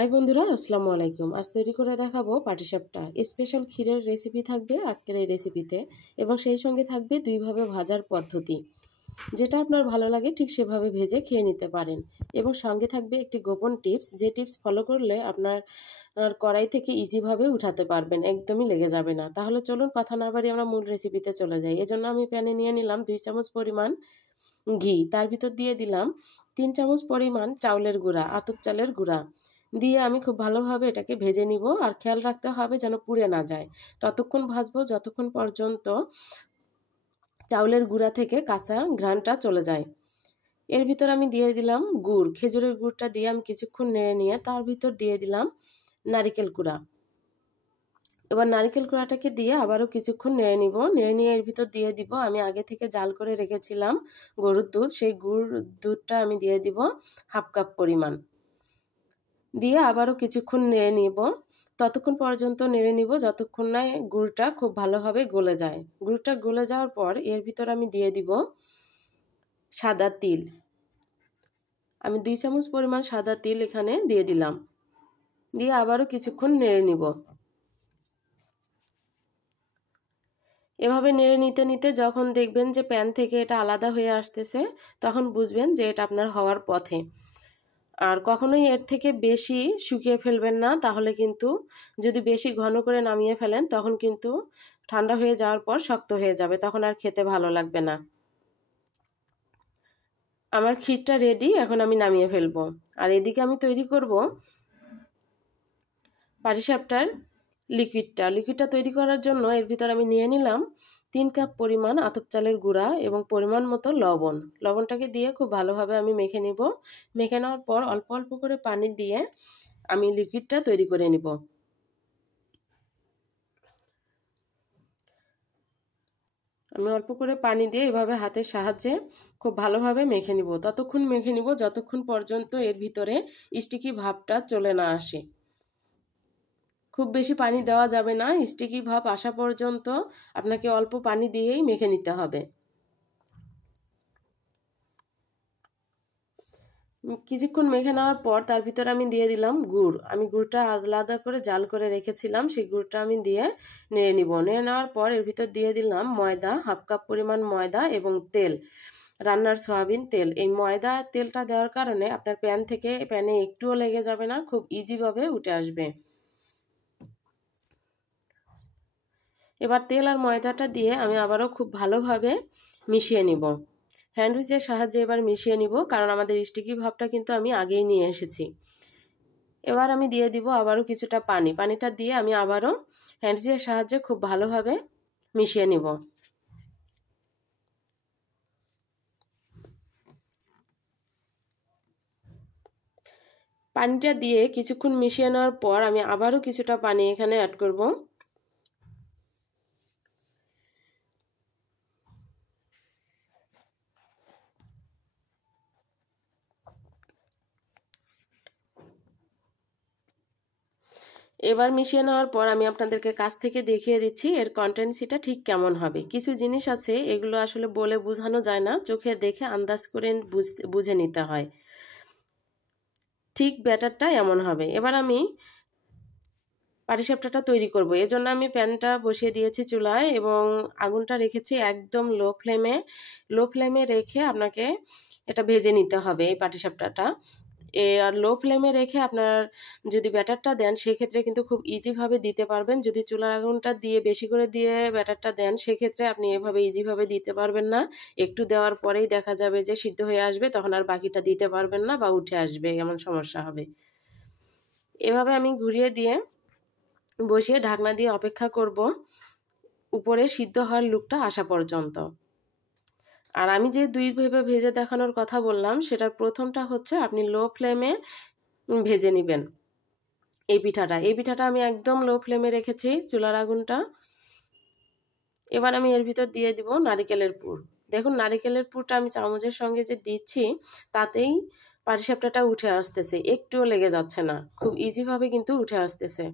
High বন্ধুরা, আসসালামু আলাইকুম। আজ তৈরি করে দেখাবো পাটিসাপটা। স্পেশাল ক্ষীরের রেসিপি থাকবে আজকের এই রেসিপিতে, এবং সেই সঙ্গে থাকবে দুইভাবে ভাজার পদ্ধতি। যেটা আপনার ভালো লাগে ঠিক সেভাবে ভেজে খেয়ে নিতে পারেন। এবং সঙ্গে থাকবে একটি গোপন টিপস, যে টিপস ফলো করলে আপনার কড়াই থেকে ইজিভাবে উঠাতে পারবেন, একদমই লেগে যাবে না। তাহলে চলুন কথা না বাড়িয়ে আমরা মূল রেসিপিতে চলে যাই। এজন্য আমি প্যানে নিয়ে নিলাম 2 চামচ পরিমাণ ঘি। তার ভিতর দিয়ে দিলাম 3 চামচ পরিমাণ চাউলের গুঁড়া, আতপ চালের গুঁড়া দিয়ে আমি খুব ভালোভাবে এটাকে ভেজে নিব। আর খেয়াল রাখতে হবে যেন পুড়ে না যায়। ততক্ষণ ভাজবো যতক্ষণ পর্যন্ত চাউলের গুঁড়া থেকে কাঁচা ঘ্রাণটা চলে যায়। এর ভিতর আমি দিয়ে দিলাম গুড়, খেজুরের গুড়টা দিয়ে আমি কিছুক্ষণ নেড়ে নিয়ে তার ভিতর দিয়ে দিলাম নারিকেল কুড়া। এবার নারিকেল কুড়াটাকে দিয়ে আবারও কিছুক্ষণ নেড়ে নিব। নেড়ে নিয়ে এর ভিতর দিয়ে দিব আমি আগে থেকে জাল করে রেখেছিলাম গরুর দুধ। সেই দুধটা আমি দিয়ে দিব হাফ কাপ পরিমাণ, দিয়ে আবারও কিছুক্ষণ নেড়ে নিব। ততক্ষণ পর্যন্ত নেড়ে নিব যতক্ষণ না গুড়টা খুব ভালোভাবে গলে যায়। গুড়টা গলে যাওয়ার পর এর ভিতর আমি দিয়ে দিব সাদা তিল। আমি 2 চামচ পরিমাণ সাদা তিল এখানে দিয়ে দিলাম, দিয়ে আবারও কিছুক্ষণ নেড়ে নিব। এভাবে নেড়ে নিতে নিতে যখন দেখবেন যে প্যান থেকে এটা আলাদা হয়ে আসতেছে, তখন বুঝবেন যে এটা আপনার হওয়ার পথে। আর কখনোই এর থেকে বেশি শুকিয়ে ফেলবেন না, তাহলে কিন্তু যদি বেশি ঘন করে নামিয়ে ফেলেন তখন কিন্তু ঠান্ডা হয়ে যাওয়ার পর শক্ত হয়ে যাবে, তখন আর খেতে ভালো লাগবে না। আমার ক্ষীরটা রেডি, এখন আমি নামিয়ে ফেলবো। আর এদিকে আমি তৈরি করব পাটিসাপটার লিকুইডটা তৈরি করার জন্য এর ভিতর আমি নিয়ে নিলাম 3 কাপ পরিমাণ আতপ চালের গুঁড়া এবং পরিমাণ মতো লবণ। লবণটাকে দিয়ে খুব ভালোভাবে আমি মেখে নিব। মেখে নেওয়ার পর অল্প অল্প করে পানি দিয়ে আমি লিকুইডটা তৈরি করে নিব। আমি অল্প করে পানি দিয়ে এভাবে হাতের সাহায্যে খুব ভালোভাবে মেখে নিব। ততক্ষণ মেখে নিব যতক্ষণ পর্যন্ত এর ভিতরে স্টিকি ভাবটা চলে না আসে। খুব বেশি পানি দেওয়া যাবে না, স্টিকি ভাব আসা পর্যন্ত আপনাকে অল্প পানি দিয়েই মেখে নিতে হবে। কিছুক্ষণ মেখে নেওয়ার পর তার ভিতরে আমি দিয়ে দিলাম গুড়। আমি গুড়টা আলাদা করে জাল করে রেখেছিলাম, সেই গুড়টা আমি দিয়ে নেড়ে নিব। নেড়ে নেওয়ার পর এর ভিতর দিয়ে দিলাম ময়দা, হাফ কাপ পরিমাণ ময়দা এবং তেল, রান্নার সয়াবিন তেল। এই ময়দা তেলটা দেওয়ার কারণে আপনার প্যানে একটুও লেগে যাবে না, খুব ইজিভাবে উঠে আসবে। এবার তেল আর ময়দাটা দিয়ে আমি আবারও খুব ভালোভাবে মিশিয়ে নিব। হ্যান্ড উইচের সাহায্যে এবার মিশিয়ে নিব, কারণ আমাদের স্টিকি ভাবটা কিন্তু আমি আগেই নিয়ে এসেছি। এবার আমি দিয়ে দিব আবারও কিছুটা পানি। পানিটা দিয়ে আমি আবারও হ্যান্ড উইচের সাহায্যে খুব ভালোভাবে মিশিয়ে নিব। পানিটা দিয়ে কিছুক্ষণ মিশিয়ে নেওয়ার পর আমি আবারও কিছুটা পানি এখানে অ্যাড করব। এবার মিশিয়ে নেওয়ার পর আমি আপনাদেরকে কাছ থেকে দেখিয়ে দিচ্ছি এর কনসিস্টেন্সিটা ঠিক কেমন হবে। কিছু জিনিস আছে এগুলো আসলে বলে বোঝানো যায় না, চোখে দেখে আন্দাজ করে বুঝে নিতে হয়। ঠিক ব্যাটারটা এমন হবে। এবার আমি পাটিসাপটাটা তৈরি করব। এজন্য আমি প্যানটা বসিয়ে দিয়েছি চুলায় এবং আগুনটা রেখেছি একদম লো ফ্লেমে রেখে আপনাকে এটা ভেজে নিতে হবে এই পাটিসাপটাটা। আর লো ফ্লেমে রেখে আপনার যদি ব্যাটারটা দেন সেক্ষেত্রে কিন্তু খুব ইজিভাবে দিতে পারবেন। যদি চুলার আগুনটা দিয়ে বেশি করে দিয়ে ব্যাটারটা দেন সেক্ষেত্রে আপনি এভাবে ইজিভাবে দিতে পারবেন না। একটু দেওয়ার পরেই দেখা যাবে যে সিদ্ধ হয়ে আসবে, তখন আর বাকিটা দিতে পারবেন না বা উঠে আসবে, এমন সমস্যা হবে। এভাবে আমি ঘুরিয়ে দিয়ে বসিয়ে ঢাকনা দিয়ে অপেক্ষা করব উপরে সিদ্ধ হওয়ার লুকটা আসা পর্যন্ত। আর আমি যে দুইভাবে ভেজে দেখানোর কথা বললাম সেটার প্রথমটা হচ্ছে আপনি লো ফ্লেমে ভেজে নেবেন এই পিঠাটা আমি একদম লো ফ্লেমে রেখেছি চুলার আগুনটা। এবার আমি এর ভিতর দিয়ে দিব নারিকেলের পুর। দেখুন নারিকেলের পুরটা আমি চামচের সঙ্গে যে দিচ্ছি তাতেই পাটিসাপটাটা উঠে আসতেছে, একটুও লেগে যাচ্ছে না, খুব ইজিভাবে কিন্তু উঠে আসতেছে।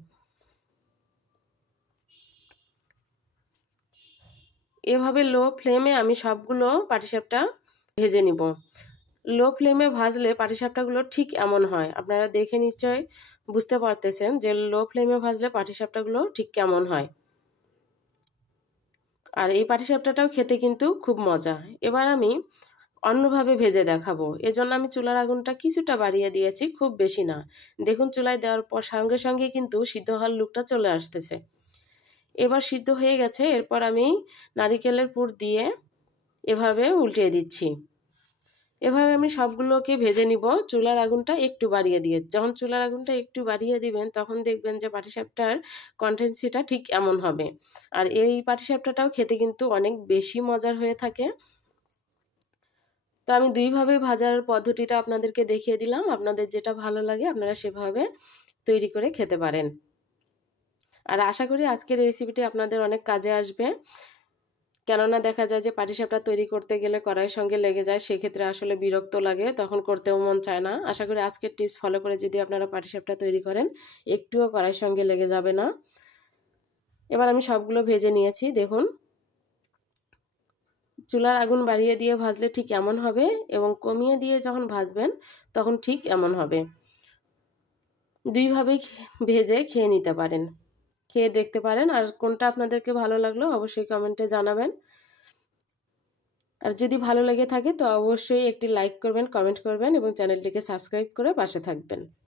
এভাবে লো ফ্লেমে আমি সবগুলো পাটিসাপটা ভেজে নিব। লো ফ্লেমে ভাজলে পাটিসাপটাগুলো ঠিক এমন হয়। আপনারা দেখে নিশ্চয়ই বুঝতে পারতেছেন যে লো ফ্লেমে ভাজলে পাটিসাপটাগুলো ঠিক কেমন হয়। আর এই পাটিসাপটাটাও খেতে কিন্তু খুব মজা। এবার আমি অন্যভাবে ভেজে দেখাবো। এজন্য আমি চুলার আগুনটা কিছুটা বাড়িয়ে দিয়েছি, খুব বেশি না। দেখুন চুলায় দেওয়ার পর সঙ্গে সঙ্গে কিন্তু সিদ্ধ হওয়ার লুকটা চলে আসতেছে। এবার সিদ্ধ হয়ে গেছে, এরপর আমি নারিকেলের পুর দিয়ে এভাবে উল্টিয়ে দিচ্ছি। এভাবে আমি সবগুলোকে ভেজে নিব চুলার আগুনটা একটু বাড়িয়ে দিয়ে। যখন চুলার আগুনটা একটু বাড়িয়ে দিবেন তখন দেখবেন যে পাটিসাপটার কনসিস্টেন্সিটা ঠিক এমন হবে। আর এই পাটিসাপটাটাও খেতে কিন্তু অনেক বেশি মজার হয়ে থাকে। তো আমি দুইভাবে ভাজার পদ্ধতিটা আপনাদেরকে দেখিয়ে দিলাম। আপনাদের যেটা ভালো লাগে আপনারা সেভাবে তৈরি করে খেতে পারেন। আর আশা করি আজকের রেসিপিটি আপনাদের অনেক কাজে আসবে। কেননা দেখা যায় যে পাটিসাপটা তৈরি করতে গেলে কড়াইয়ের সঙ্গে লেগে যায়, সেক্ষেত্রে আসলে বিরক্ত লাগে, তখন করতেও মন চায় না। আশা করি আজকের টিপস ফলো করে যদি আপনারা পাটিসাপটা তৈরি করেন একটুও কড়াইয়ের সঙ্গে লেগে যাবে না। এবার আমি সবগুলো ভেজে নিয়েছি। দেখুন চুলার আগুন বাড়িয়ে দিয়ে ভাজলে ঠিক এমন হবে এবং কমিয়ে দিয়ে যখন ভাজবেন তখন ঠিক এমন হবে। দুইভাবেই ভেজে খেয়ে নিতে পারেন, খেয়ে দেখতে পারেন। আর কোনটা আপনাদেরকে ভালো লাগলো অবশ্যই কমেন্টে জানাবেন। আর যদি ভালো লেগে থাকে তো অবশ্যই একটি লাইক করবেন, কমেন্ট করবেন এবং চ্যানেলটিকে সাবস্ক্রাইব করে পাশে থাকবেন।